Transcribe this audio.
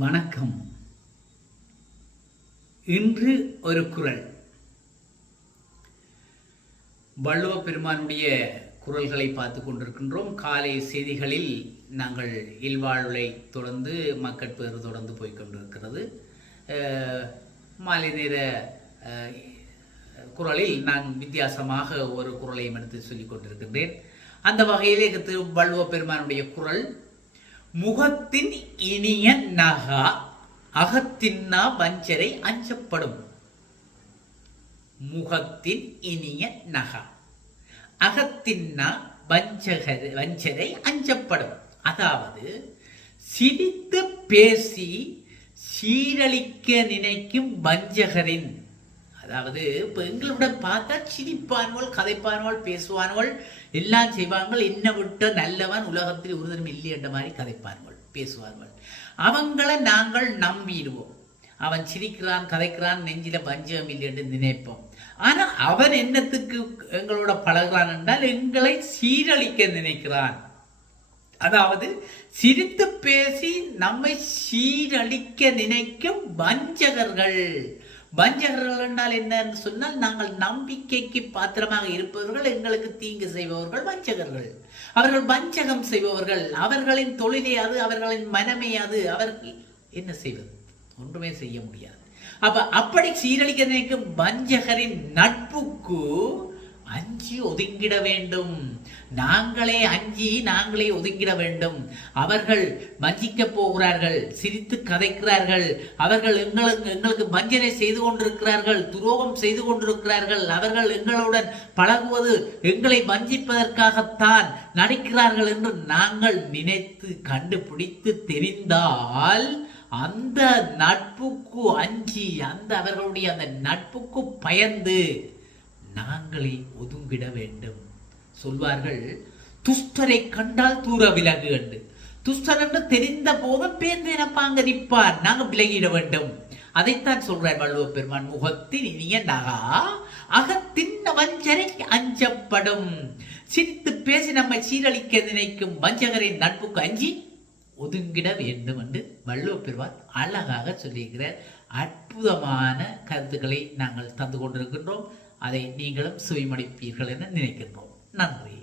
வணக்கம். இன்று ஒரு குறள். வள்ளுவ பெருமானுடைய குறள்களை பார்த்து கொண்டிருக்கின்றோம். காலை செய்திகளில் நாங்கள் இல்வாழ்வை தொடர்ந்து மக்கள் பேறு தொடர்ந்து போய்கொண்டிருக்கிறது. மாலை நேர குறளில் நான் வித்தியாசமாக ஒரு குறளையும் எடுத்து சொல்லிக் கொண்டிருக்கின்றேன். அந்த வகையிலே வள்ளுவ பெருமானுடைய குறள், முகத்தின் இனிய நகா அகத்தின்னா வஞ்சரை அஞ்சப்படும். முகத்தின் இனிய நகா அகத்தின்னா வஞ்சரை அஞ்சப்படும். அதாவது சிரித்து பேசி சீரழிக்க நினைக்கும் வஞ்சகரின், அதாவது இப்போ எங்களுடன் பார்த்தா சிரிப்பானவள், கதைப்பானவள், பேசுவானவள், எல்லாம் செய்வார்கள். என்ன விட்ட நல்லவன் உலகத்தில் ஒருதரும் இல்லை என்ற மாதிரி கதைப்பார்கள், பேசுவார்கள். அவங்களை நாங்கள் நம்பிடுவோம். அவன் சிரிக்கிறான், கதைக்கிறான், நெஞ்சில வஞ்சகம் இல்லை என்று நினைப்போம். ஆனா அவன் என்னத்துக்கு எங்களோட பழகிறான் என்றால் எங்களை சீரழிக்க நினைக்கிறான். அதாவது சிரித்து பேசி நம்மை சீரழிக்க நினைக்கும் வஞ்சகர்கள். வஞ்சகர்கள் என்றால் என்னன்னு சொன்னால், நாங்கள் நம்பிக்கைக்கு பாத்திரமாக இருப்பவர்கள், எங்களுக்கு தீங்கு செய்பவர்கள் வஞ்சகர்கள். அவர்கள் வஞ்சகம் செய்பவர்கள். அவர்களின் தொழிலே அது, அவர்களின் மனமே அது. அவர்கள் என்ன செய்வது? ஒன்றுமே செய்ய முடியாது. அப்படி சீரழிக்க நினைக்கும் வஞ்சகரின் நட்புக்கு அஞ்சி ஒதுங்கிட வேண்டும். நாங்களே அஞ்சி நாங்களே ஒதுங்கிட வேண்டும். அவர்கள் வஞ்சிக்க போகிறார்கள், சிரித்து கதைக்கிறார்கள். அவர்கள் எங்களுக்கு வஞ்சனை செய்து கொண்டிருக்கிறார்கள், துரோகம் செய்து கொண்டிருக்கிறார்கள். அவர்கள் எங்களுடன் பழகுவது எங்களை வஞ்சிப்பதற்காகத்தான் நடிக்கிறார்கள் என்று நாங்கள் நினைத்து கண்டுபிடித்து தெரிந்தால், அந்த நட்புக்கு அஞ்சி, அவர்களுடைய அந்த நட்புக்கு பயந்து நாங்களே ஒதுங்கிட வேண்டும். சொல்வார்கள், துஷ்டரை கண்டால் தூர விலகு என்று. துஷ்டர் என்று தெரிந்த போதும் பேர் நினைப்பாங்க, நிற்பார். நாங்கள் விலகிட வேண்டும். அதைத்தான் சொல்றார் வள்ளுவ பெருமான். முகத்தின் இனிய நகா அகத்தின் வஞ்சரை அஞ்சப்படும். சிரித்து பேசி நம்மை சீரழிக்க நினைக்கும் வஞ்சகரின் நட்புக்கு அஞ்சி ஒதுங்கிட வேண்டும் என்று வள்ளுவ பெருமான் அழகாக சொல்லியிருக்கிறார். அற்புதமான கருத்துக்களை நாங்கள் தந்து கொண்டிருக்கின்றோம். அதை நீங்களும் சுவைமடிப்பீர்கள் என நினைக்கின்றோம். நன்றி.